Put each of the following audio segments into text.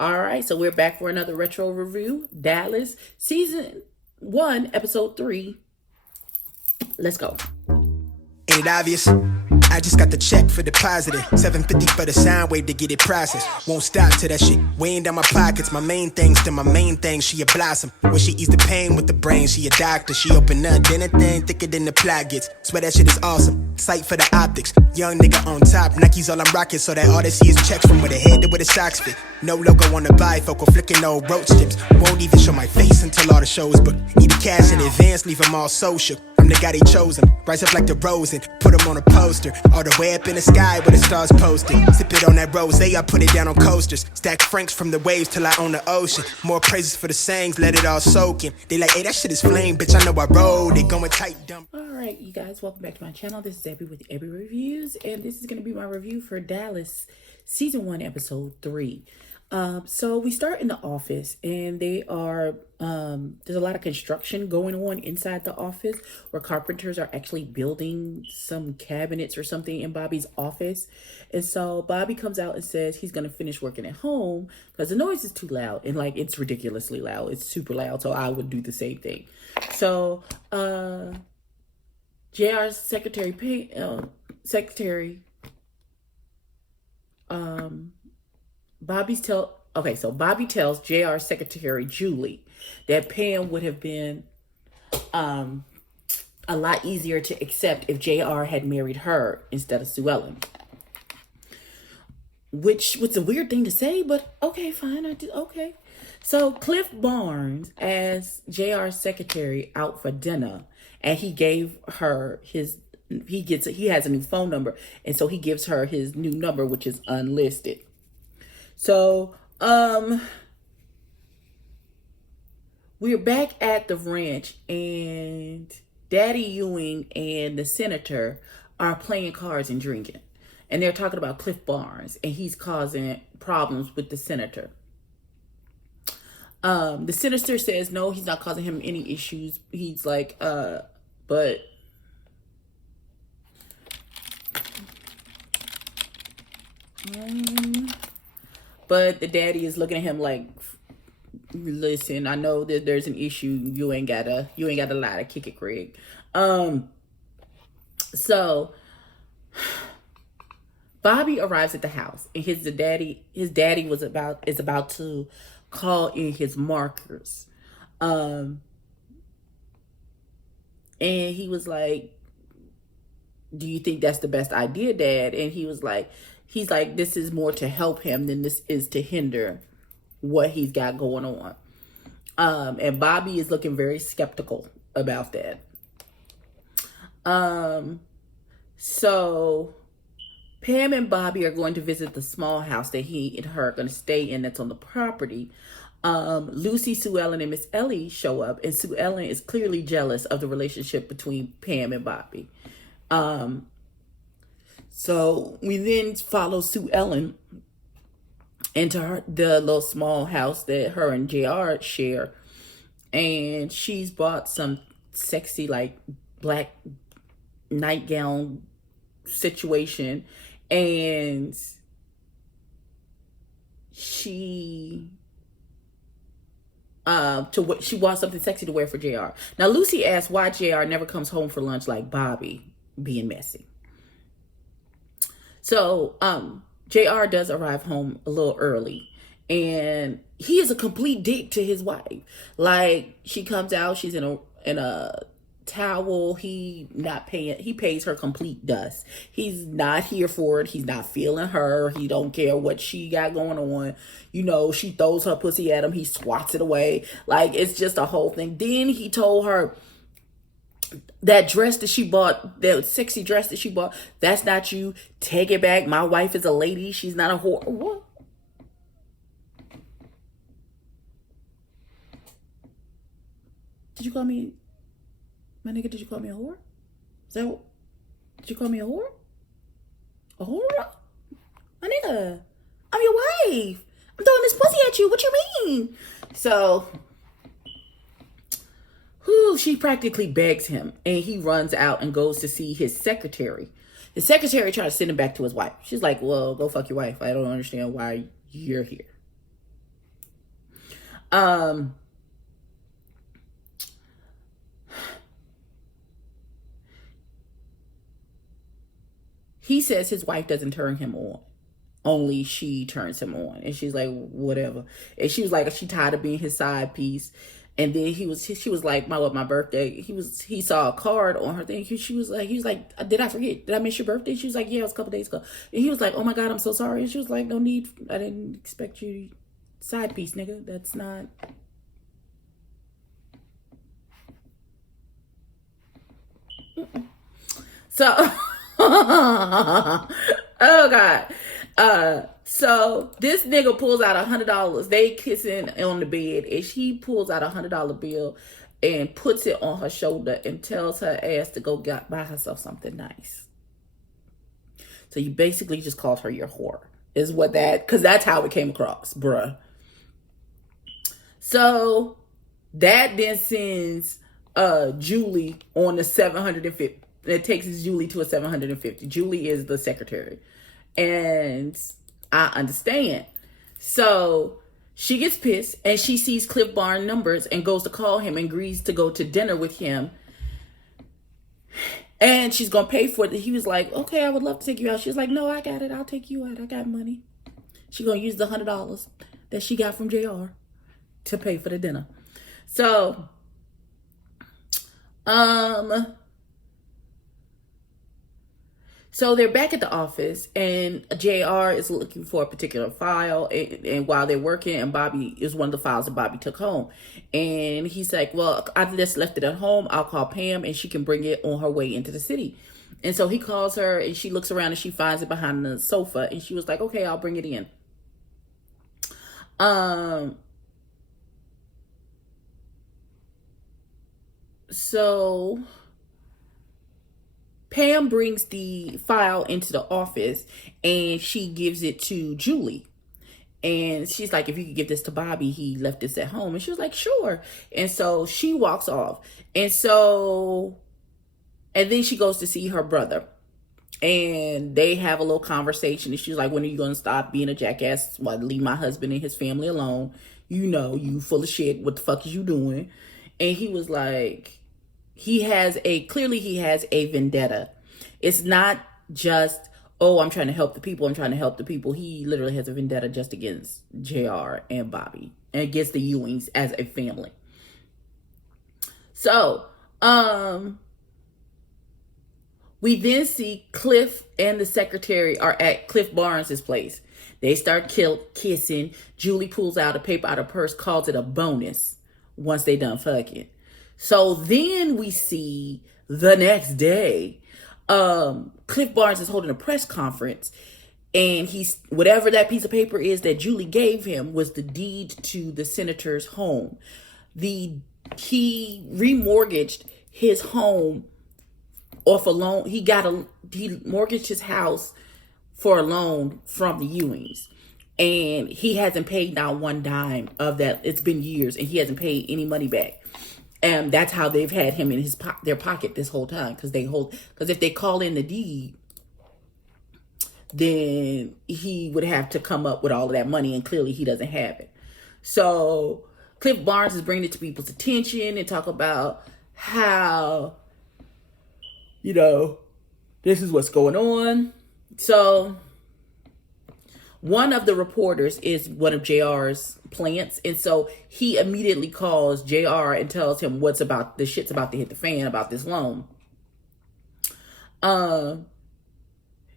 All right, so we're back for another retro review. Dallas, season 1, episode 3. Let's go. Ain't it obvious? I just got the check for depositing. $750 for the sound wave to get it processed. Won't stop till that shit weighing down my pockets. My main thing's to my main thing. She a blossom. When she ease the pain with the brain, she a doctor. She open up, then a thing thicker than the plot gets. Swear that shit is awesome. Sight for the optics. Young nigga on top. Nike's all I'm rocking, so that all they see is checks from where the head to where the socks fit. No logo on the bifocal, flicking old roach tips. Won't even show my face until all the shows book. Need the cash in advance, leave them all social. I'm the guy they chosen. Rise up like the rose and put them on a poster. All the way up in the sky where the stars posted. Sip it on that rose, I put it down on coasters. Stack francs from the waves till I own the ocean. More praises for the sayings, let it all soak in. They like, hey, that shit is flame, bitch, I know I rode. They going tight, dumb. All right, you guys, welcome back to my channel. This is EBBIE with EBBIE Reviews, and this is going to be my review for Dallas, season 1, episode 3. So we start in the office, and they are there's a lot of construction going on inside the office where carpenters are actually building some cabinets or something in Bobby's office. And so Bobby comes out and says he's going to finish working at home because the noise is too loud, and like it's ridiculously loud. It's super loud, so I would do the same thing. So JR's Bobby tells JR's secretary Julie that Pam would have been a lot easier to accept if JR had married her instead of Sue Ellen. Which was a weird thing to say, but okay, fine. Okay. So Cliff Barnes asked JR's secretary out for dinner, and he gave her he has a new phone number, and so he gives her his new number, which is unlisted. So we're back at the ranch, and Daddy Ewing and the senator are playing cards and drinking. And they're talking about Cliff Barnes, and he's causing problems with the senator. The senator says no, he's not causing him any issues. He's like, but the daddy is looking at him like, listen, I know that there's an issue. You ain't gotta lie to kick it, Craig. So Bobby arrives at the house, and his daddy is about to call in his markers. And he was like, do you think that's the best idea, Dad? And he's like, this is more to help him than this is to hinder what he's got going on. And Bobby is looking very skeptical about that. So Pam and Bobby are going to visit the small house that he and her are going to stay in that's on the property. Lucy, Sue Ellen, and Miss Ellie show up, and Sue Ellen is clearly jealous of the relationship between Pam and Bobby. So we then follow Sue Ellen into the little small house that her and JR share, and she's bought some sexy like black nightgown situation, and she wants something sexy to wear for JR. Now Lucy asks why JR never comes home for lunch like Bobby, being messy. So JR does arrive home a little early, and he is a complete dick to his wife. Like, she comes out, she's in a towel. He pays her complete dust. He's not here for it. He's not feeling her. He don't care what she got going on. You know, she throws her pussy at him, he swats it away. Like, it's just a whole thing. Then he told her that dress that she bought, that sexy dress that she bought, that's not you. Take it back. My wife is a lady. She's not a whore. What? Did you call me, my nigga, did you call me a whore? Did you call me a whore? A whore? My nigga, I'm your wife. I'm throwing this pussy at you. What you mean? So she practically begs him, and he runs out and goes to see his secretary. His secretary tries to send him back to his wife. She's like, well, go fuck your wife. I don't understand why you're here. Um, he says his wife doesn't turn him on. Only she turns him on. And she's like, whatever. And she was like, she tired of being his side piece. And then she was like, my birthday. He saw a card on her thing. He was like, did I forget? Did I miss your birthday? She was like, yeah, it was a couple days ago. And he was like, oh my God, I'm so sorry. And she was like, no need. I didn't expect you. Side piece, nigga. That's not. So, oh God. So this nigga pulls out $100. They kissing on the bed, and she pulls out $100 bill and puts it on her shoulder and tells her ass to go buy herself something nice. So you basically just called her your whore, is what because that's how it came across, bruh. So that then sends Julie on the 750. It takes Julie to a 750. Julie is the secretary. And I understand. So she gets pissed and she sees Cliff Barnes' numbers and goes to call him and agrees to go to dinner with him. And she's going to pay for it. He was like, okay, I would love to take you out. She's like, no, I got it. I'll take you out. I got money. She's going to use the $100 that she got from JR to pay for the dinner. So, so they're back at the office, and JR is looking for a particular file, and while they're working, and Bobby is one of the files that Bobby took home. And he's like, well, I just left it at home. I'll call Pam, and she can bring it on her way into the city. And so he calls her, and she looks around, and she finds it behind the sofa, and she was like, okay, I'll bring it in. So Pam brings the file into the office and she gives it to Julie. And she's like, if you could give this to Bobby, he left this at home. And she was like, sure. And so she walks off. And then she goes to see her brother. And they have a little conversation. And she's like, when are you going to stop being a jackass? Well, leave my husband and his family alone. You know, you full of shit. What the fuck is you doing? And he was like, clearly he has a vendetta. It's not just, oh, I'm trying to help the people. He literally has a vendetta just against JR and Bobby and against the Ewings as a family. So, we then see Cliff and the secretary are at Cliff Barnes' place. They start kissing. Julie pulls out a paper out of her purse, calls it a bonus once they done fucking. So then we see the next day, Cliff Barnes is holding a press conference, and whatever that piece of paper is that Julie gave him was the deed to the senator's home. He remortgaged his home off a loan. He mortgaged his house for a loan from the Ewings, and he hasn't paid now one dime of that. It's been years, and he hasn't paid any money back. And that's how they've had him in their pocket this whole time. Because if they call in the deed, then he would have to come up with all of that money. And clearly he doesn't have it. So Cliff Barnes is bringing it to people's attention and talk about how, this is what's going on. So one of the reporters is one of JR's plants. And so he immediately calls JR and tells him the shit's about to hit the fan about this loan.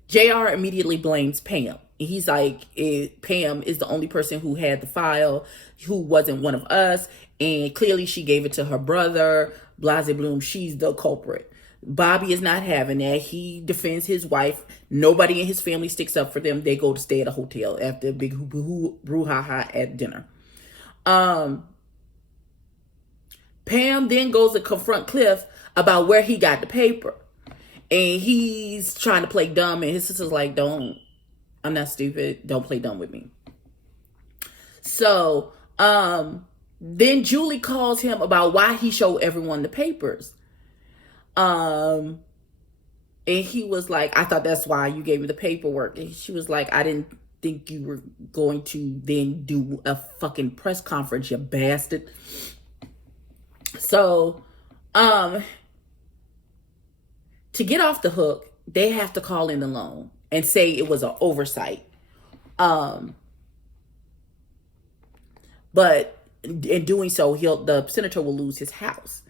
JR immediately blames Pam. He's like, Pam is the only person who had the file, who wasn't one of us. And clearly she gave it to her brother, Blase Bloom. She's the culprit. Bobby is not having that. He defends his wife. Nobody in his family sticks up for them. They go to stay at a hotel after a big brouhaha at dinner. Pam then goes to confront Cliff about where he got the paper. And he's trying to play dumb. And his sister's like, I'm not stupid. Don't play dumb with me. So then Julie calls him about why he showed everyone the papers. And he was like, I thought that's why you gave me the paperwork. And she was like, I didn't think you were going to then do a fucking press conference, you bastard. So, to get off the hook, they have to call in the loan and say it was an oversight. But in doing so, the senator will lose his house.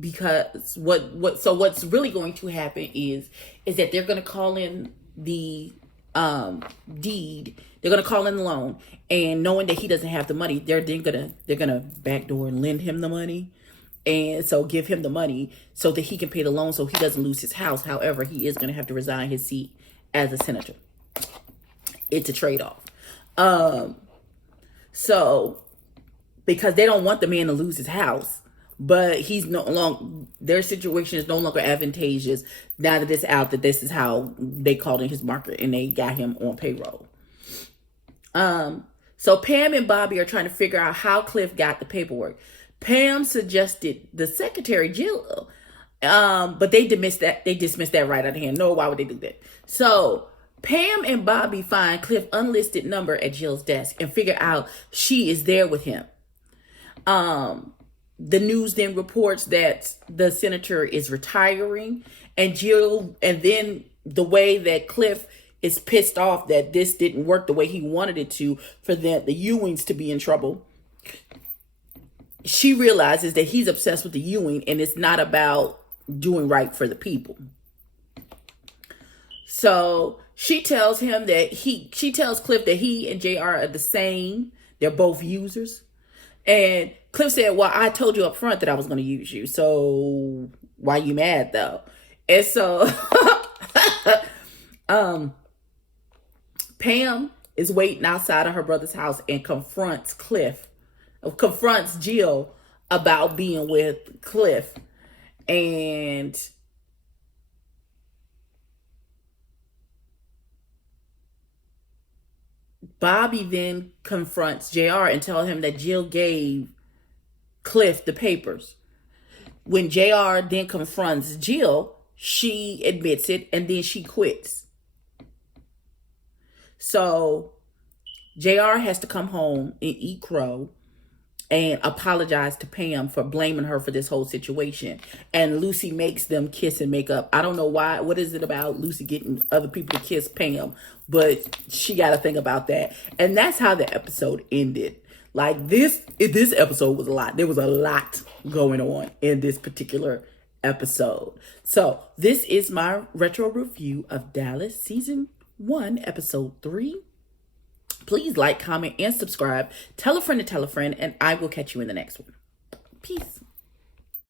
Because what's really going to happen is that they're going to call in the deed. They're going to call in the loan, and knowing that he doesn't have the money, they're gonna backdoor and lend him the money, and so give him the money so that he can pay the loan, so he doesn't lose his house. However, he is going to have to resign his seat as a senator. It's a trade-off. So because they don't want the man to lose his house. But he's no longer, their situation is no longer advantageous now that it's out that this is how they called in his market and they got him on payroll. So Pam and Bobby are trying to figure out how Cliff got the paperwork. Pam suggested the secretary, Jill, but they dismissed that right out of hand. No, why would they do that? So Pam and Bobby find Cliff's unlisted number at Jill's desk and figure out she is there with him. The news then reports that the senator is retiring, and then the way that Cliff is pissed off that this didn't work the way he wanted it to, for the Ewings to be in trouble. She realizes that he's obsessed with the Ewing and it's not about doing right for the people. So she tells Cliff that he and JR are the same. They're both users. And Cliff said, well, I told you up front that I was going to use you. So why you mad though? And so Pam is waiting outside of her brother's house and confronts Jill about being with Cliff. And Bobby then confronts JR and tells him that Jill gave Cliff the papers. When JR then confronts Jill, she admits it and then she quits. So JR has to come home and eat crow and apologize to Pam for blaming her for this whole situation. And Lucy makes them kiss and make up. I don't know why. What is it about Lucy getting other people to kiss Pam? But she got to think about that. And that's how the episode ended. Like this episode was a lot. There was a lot going on in this particular episode. So this is my retro review of Dallas season 1, episode 3. Please like, comment, and subscribe. Tell a friend to tell a friend, and I will catch you in the next one. Peace.